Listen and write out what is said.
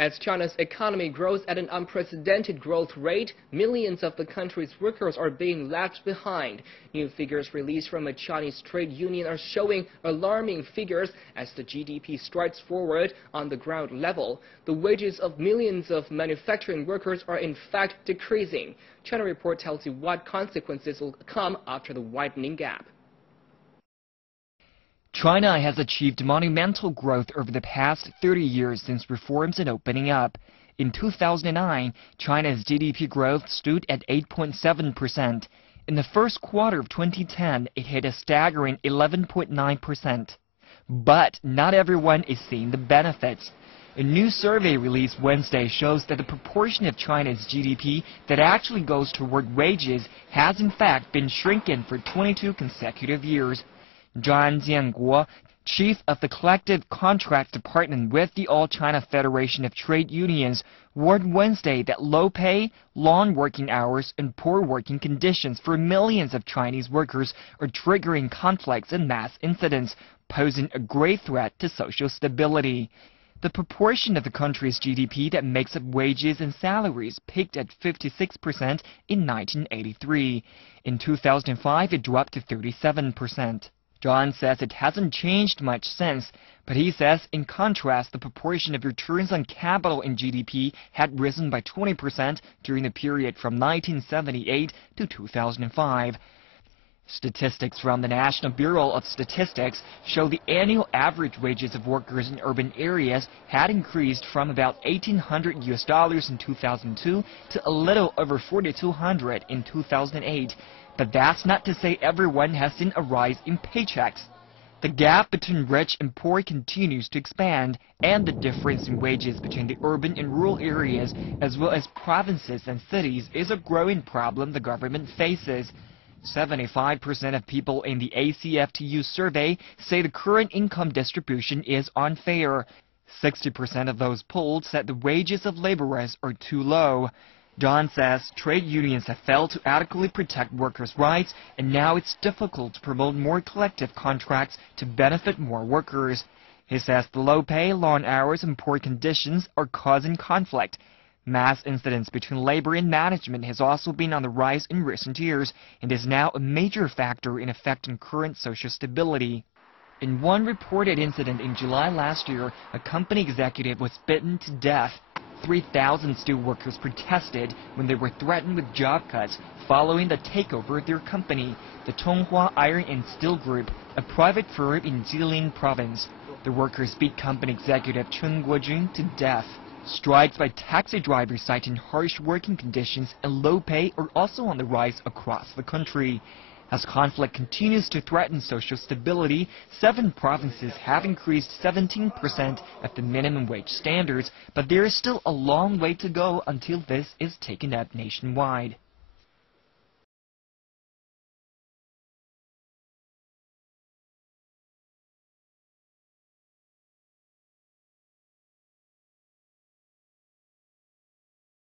As China's economy grows at an unprecedented growth rate, millions of the country's workers are being left behind. New figures released from a Chinese trade union are showing alarming figures as the GDP strides forward on the ground level. The wages of millions of manufacturing workers are in fact decreasing. China Report tells you what consequences will come after the widening gap. China has achieved monumental growth over the past 30 years since reforms and opening up. In 2009, China's GDP growth stood at 8.7%. In the first quarter of 2010, it hit a staggering 11.9%. But not everyone is seeing the benefits. A new survey released Wednesday shows that the proportion of China's GDP that actually goes toward wages has in fact been shrinking for 22 consecutive years. Zhang Jianguo, chief of the Collective Contracts Department with the All China Federation of Trade Unions, warned Wednesday that low pay, long working hours, and poor working conditions for millions of Chinese workers are triggering conflicts and mass incidents, posing a grave threat to social stability. The proportion of the country's GDP that makes up wages and salaries peaked at 56% in 1983. In 2005, it dropped to 37%. Zhang says it hasn't changed much since, but he says, in contrast, the proportion of returns on capital in GDP had risen by 20% during the period from 1978 to 2005. Statistics from the National Bureau of Statistics show the annual average wages of workers in urban areas had increased from about $1,800 in 2002 to a little over $4,200 in 2008. But that's not to say everyone has seen a rise in paychecks. The gap between rich and poor continues to expand, and the difference in wages between the urban and rural areas, as well as provinces and cities, is a growing problem the government faces. 75% of people in the ACFTU survey say the current income distribution is unfair. 60% of those polled said the wages of laborers are too low. Zhang says trade unions have failed to adequately protect workers' rights, and now it's difficult to promote more collective contracts to benefit more workers. He says the low pay, long hours, and poor conditions are causing conflict. Mass incidents between labor and management has also been on the rise in recent years and is now a major factor in affecting current social stability. In one reported incident in July last year, a company executive was beaten to death. 3,000 steelworkers protested when they were threatened with job cuts following the takeover of their company, the Tonghua Iron and Steel Group, a private firm in Jilin province. The workers beat company executive Chen Guojun to death. Strikes by taxi drivers citing harsh working conditions and low pay are also on the rise across the country. As conflict continues to threaten social stability, 7 provinces have increased 17% of the minimum wage standards, but there is still a long way to go until this is taken up nationwide.